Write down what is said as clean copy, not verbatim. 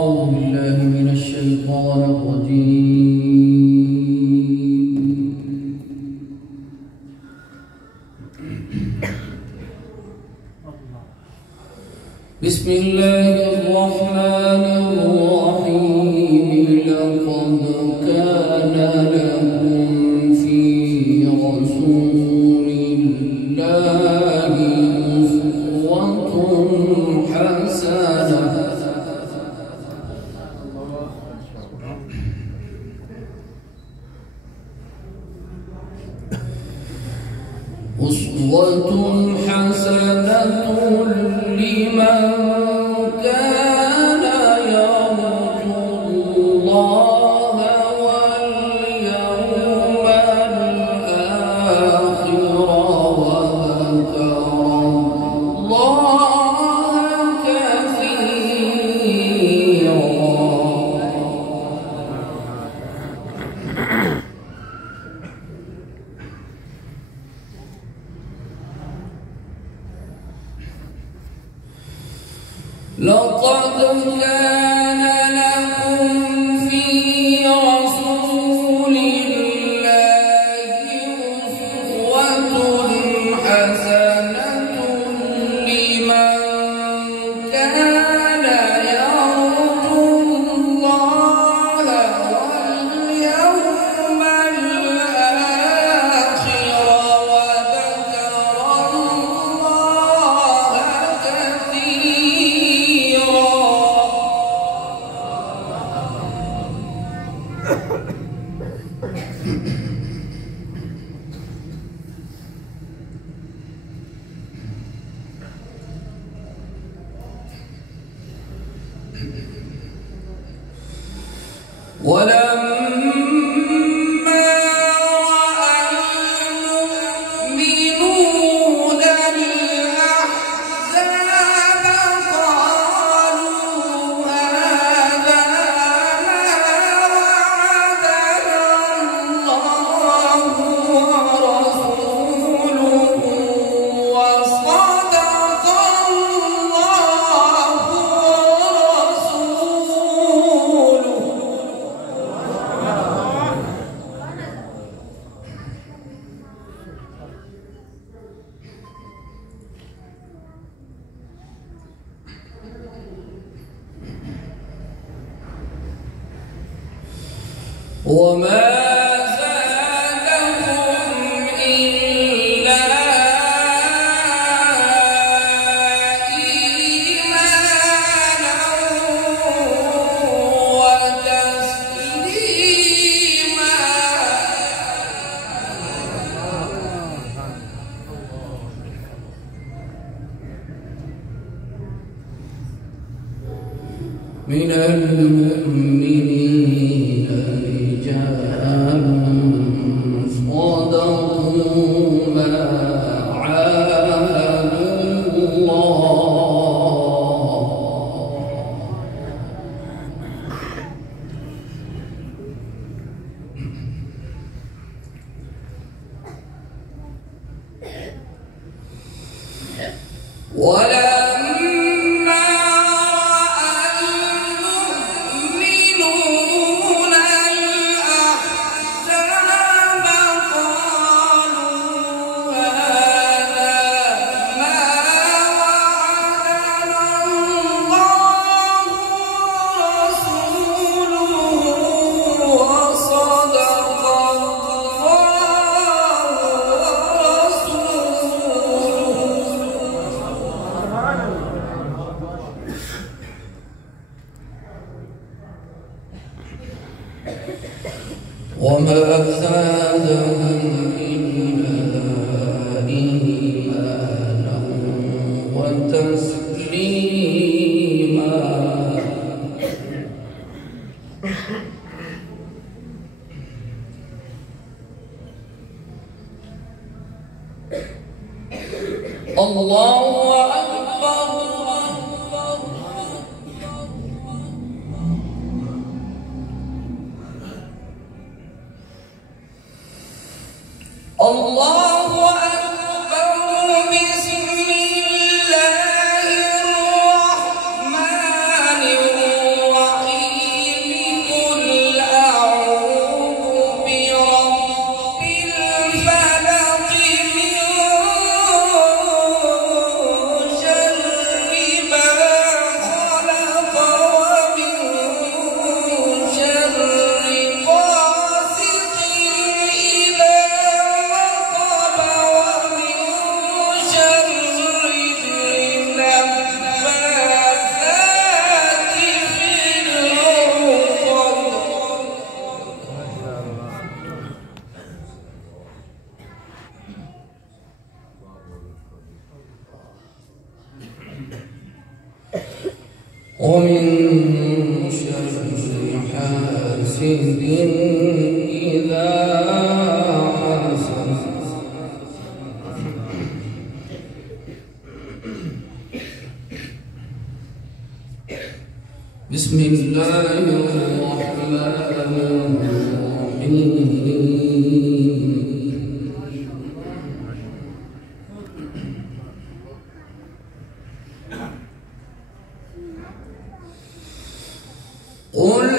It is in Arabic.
أعوذ بالله من الشيطان الرجيم. بسم الله الرحمن الرحيم. لقد كان لكم في رسول الله أسوة حسنة لمن كان يرجو الله واليوم الآخر وذكر الله كثيرا. لقد كان لكم في رسول الله أسوة حسنة لمن كان يرجو الله واليوم الآخر وذكر الله كثيرا. ولما رأى المؤمنون الأحزاب قالوا هذا ما وعدنا الله ورسوله وصدق الله ورسوله. وما زادهم إلا إيمانا وتسليما. من المؤمنين رجال صدقوا ما عاهدوا الله ولما رأى المؤمنون الأحزاب قالوا هذا ما وعدنا الله ورسوله وصدق الله ورسوله. وما زادهم إلا إيمانا وتسليما. الله أكبر. الله أكبر. بسم الله الرحمن الرحيم. ومن شر حاسد إذا حسد. بسم الله الرحمن الرحيم. قل